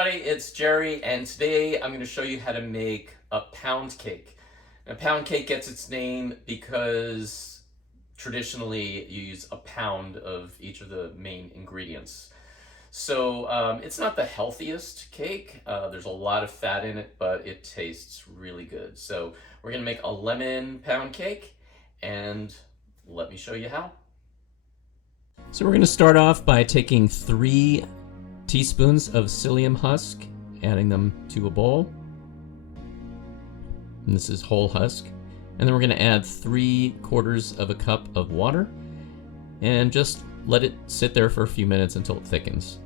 everybody, it's Jerry, and today I'm going to show you how to make a pound cake. Now, pound cake gets its name because traditionally you use a pound of each of the main ingredients. So it's not the healthiest cake. There's a lot of fat in it, but it tastes really good. So we're going to make a lemon pound cake, and let me show you how. So we're going to start off by taking 3 teaspoons of psyllium husk, adding them to a bowl. And this is whole husk. And then we're going to add 3/4 of a cup of water and just let it sit there for a few minutes until it thickens.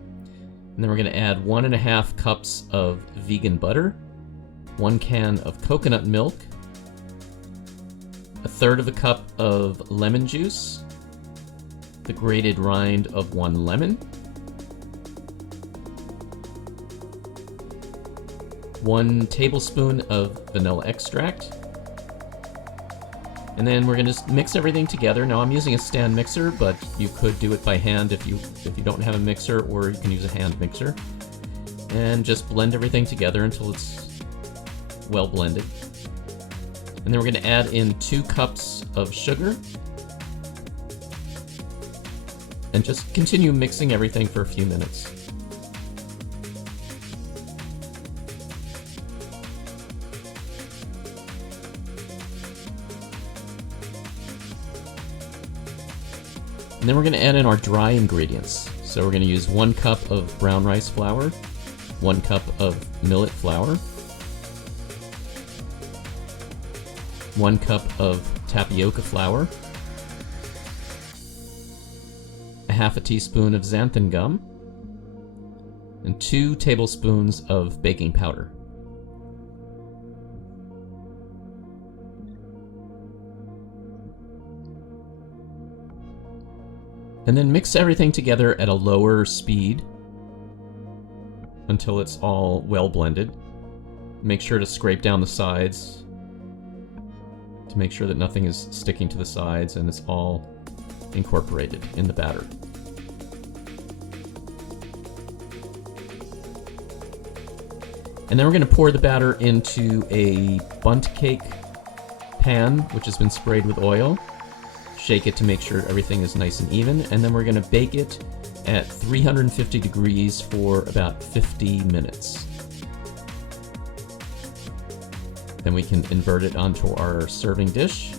And then we're going to add 1.5 cups of vegan butter, 1 can of coconut milk, 1/3 of a cup of lemon juice, the grated rind of 1 lemon, 1 tablespoon of vanilla extract, and then we're going to just mix everything together. Now I'm using a stand mixer, but you could do it by hand if you don't have a mixer, or you can use a hand mixer. And just blend everything together until it's well blended. And then we're going to add in 2 cups of sugar. And just continue mixing everything for a few minutes. And then we're going to add in our dry ingredients. So we're going to use 1 cup of brown rice flour, 1 cup of millet flour, 1 cup of tapioca flour, 1/2 teaspoon of xanthan gum, and 2 tablespoons of baking powder. And then mix everything together at a lower speed until it's all well blended. Make sure to scrape down the sides to make sure that nothing is sticking to the sides and it's all incorporated in the batter. And then we're going to pour the batter into a bundt cake pan, which has been sprayed with oil. Shake it to make sure everything is nice and even, and then we're going to bake it at 350 degrees for about 50 minutes. Then we can invert it onto our serving dish.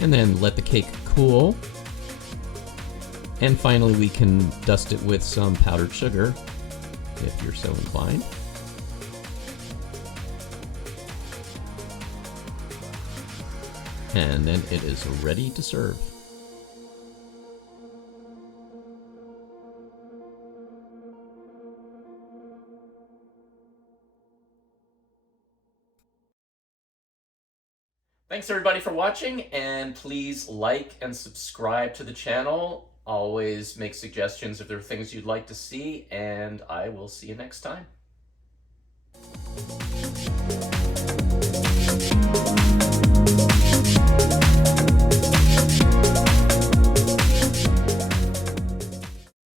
And then let the cake cool. And finally we can dust it with some powdered sugar, if you're so inclined. And then it is ready to serve. Thanks everybody for watching, and please like and subscribe to the channel. Always make suggestions if there are things you'd like to see, and I will see you next time.